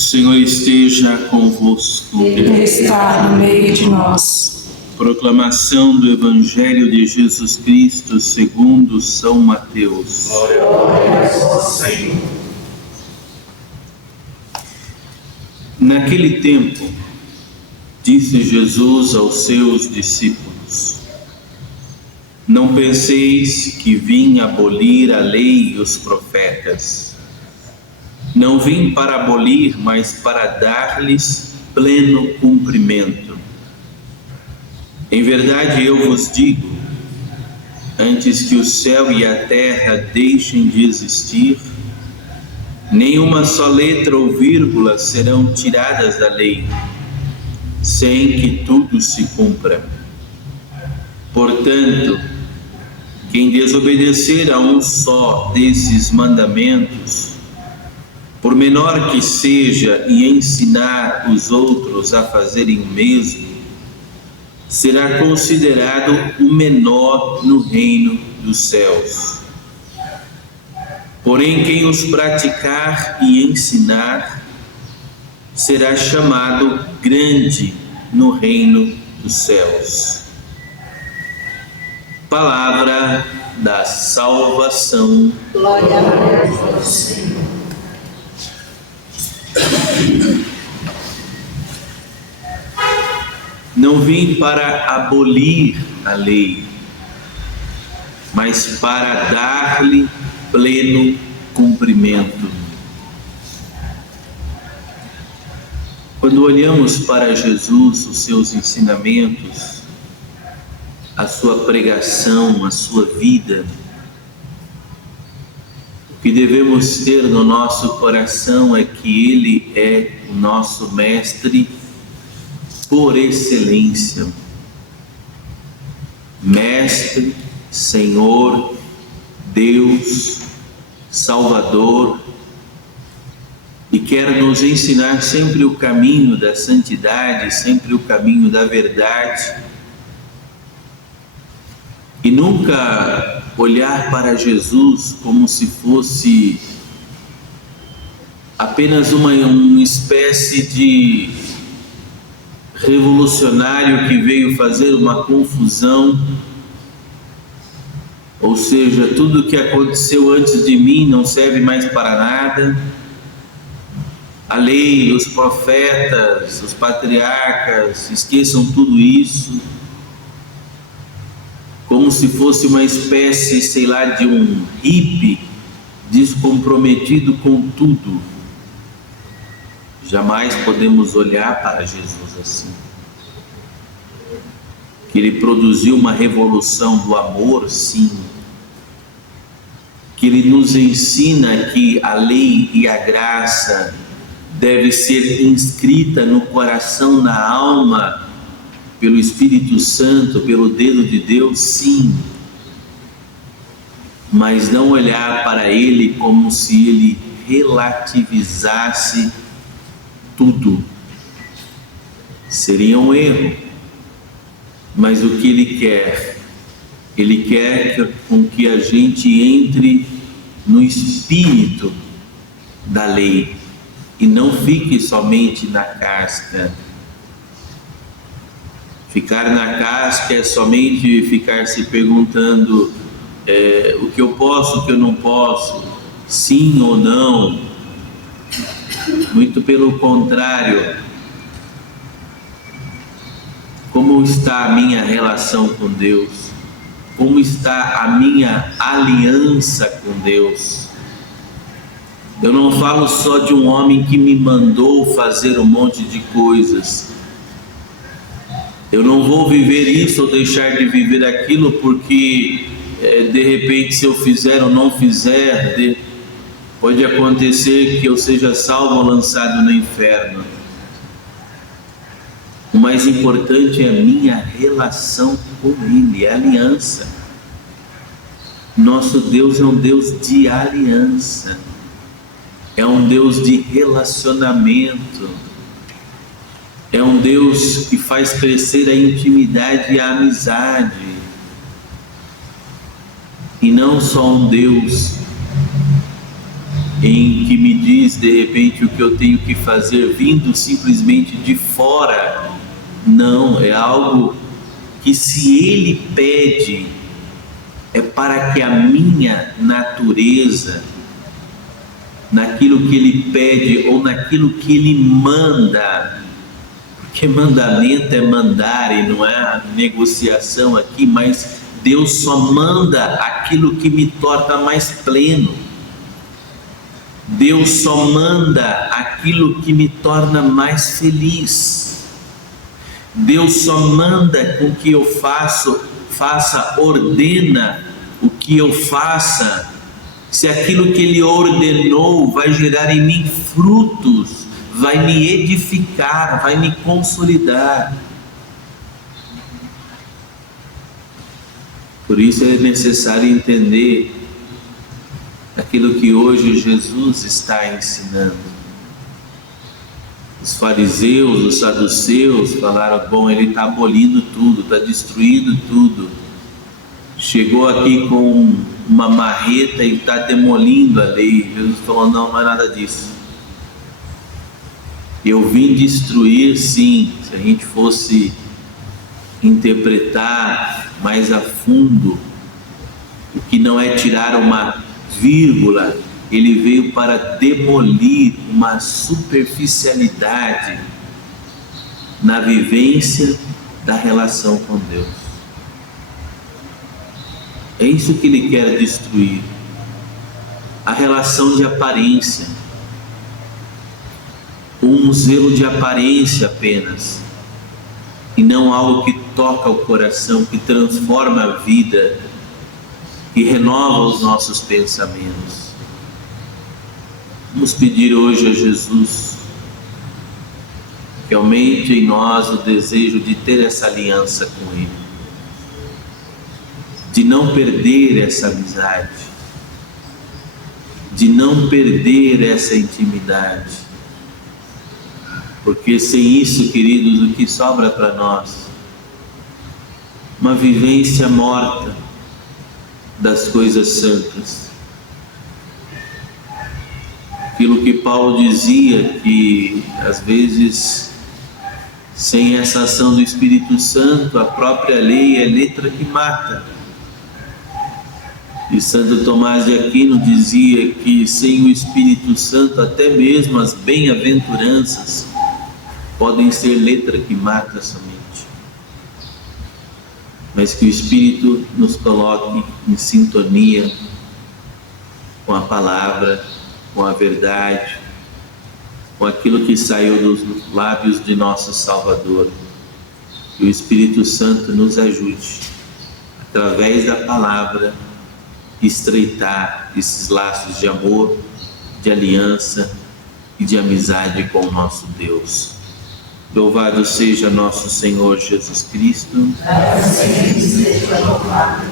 Senhor esteja convosco. Ele está no meio de nós. Proclamação do Evangelho de Jesus Cristo segundo São Mateus. Glória a vós, Senhor. Naquele tempo, disse Jesus aos seus discípulos: Não penseis que vim abolir a lei e os profetas. Não vim para abolir, mas para dar-lhes pleno cumprimento. Em verdade eu vos digo, antes que o céu e a terra deixem de existir, nenhuma só letra ou vírgula serão tiradas da lei, sem que tudo se cumpra. Portanto, quem desobedecer a um só desses mandamentos, por menor que seja, e ensinar os outros a fazerem o mesmo, será considerado o menor no reino dos céus. Porém, quem os praticar e ensinar, será chamado grande no reino dos céus. Palavra da salvação. Glória a vós, Senhor. Não vim para abolir a lei, mas para dar-lhe pleno cumprimento. Quando olhamos para Jesus, os seus ensinamentos, a sua pregação, a sua vida, o que devemos ter no nosso coração é que Ele é o nosso Mestre por excelência. Mestre, Senhor, Deus, Salvador, e quer nos ensinar sempre o caminho da santidade, sempre o caminho da verdade, e nunca olhar para Jesus como se fosse apenas uma espécie de revolucionário que veio fazer uma confusão, ou seja, tudo que aconteceu antes de mim não serve mais para nada. A lei, os profetas, os patriarcas, esqueçam tudo isso, como se fosse uma espécie, sei lá, de um hippie descomprometido com tudo. Jamais podemos olhar para Jesus assim. Que Ele produziu uma revolução do amor, sim. Que Ele nos ensina que a lei e a graça deve ser inscrita no coração, na alma, pelo Espírito Santo, pelo dedo de Deus, sim. Mas não olhar para Ele como se Ele relativizasse tudo. Seria um erro. Mas o que Ele quer? Ele quer com que a gente entre no espírito da lei e não fique somente na casca. Ficar na casca é somente ficar se perguntando o que eu posso, o que eu não posso, sim ou não. Muito pelo contrário. Como está a minha relação com Deus? Como está a minha aliança com Deus? Eu não falo só de um homem que me mandou fazer um monte de coisas. Eu não vou viver isso ou deixar de viver aquilo porque de repente, se eu fizer ou não fizer, pode acontecer que eu seja salvo ou lançado no inferno. O mais importante é a minha relação com Ele, a aliança. Nosso Deus é um Deus de aliança, é um Deus de relacionamento, é um Deus que faz crescer a intimidade e a amizade, e não só um Deus em que me diz de repente o que eu tenho que fazer vindo simplesmente de fora. Não, é algo que, se Ele pede, é para que a minha natureza, naquilo que Ele pede ou naquilo que Ele manda, porque mandamento é mandar e não é negociação aqui, mas Deus só manda aquilo que me torna mais pleno. Deus só manda aquilo que me torna mais feliz. Deus só manda com que eu faça, ordena o que eu faça, se aquilo que Ele ordenou vai gerar em mim frutos, vai me edificar, vai me consolidar. Por isso é necessário entender aquilo que hoje Jesus está ensinando. Os fariseus, os saduceus falaram: bom, ele está abolindo tudo, está destruindo tudo. Chegou aqui com uma marreta e está demolindo a lei. Jesus falou: não, não é nada disso. Eu vim destruir, sim. Se a gente fosse interpretar mais a fundo, o que não é tirar uma vírgula, Ele veio para demolir uma superficialidade na vivência da relação com Deus. É isso que Ele quer destruir, a relação de aparência, um zelo de aparência apenas, e não algo que toca o coração, que transforma a vida, que renova os nossos pensamentos. Vamos pedir hoje a Jesus que aumente em nós o desejo de ter essa aliança com Ele, de não perder essa amizade, de não perder essa intimidade, porque sem isso, queridos, o que sobra para nós? Uma vivência morta das coisas santas. Aquilo que Paulo dizia, que às vezes, sem essa ação do Espírito Santo, a própria lei é letra que mata. E Santo Tomás de Aquino dizia que sem o Espírito Santo até mesmo as bem-aventuranças podem ser letra que mata somente. Mas que o Espírito nos coloque em sintonia com a palavra, com a verdade, com aquilo que saiu dos lábios de nosso Salvador. Que o Espírito Santo nos ajude, através da palavra, estreitar esses laços de amor, de aliança e de amizade com o nosso Deus. Louvado seja nosso Senhor Jesus Cristo. Para sempre seja louvado.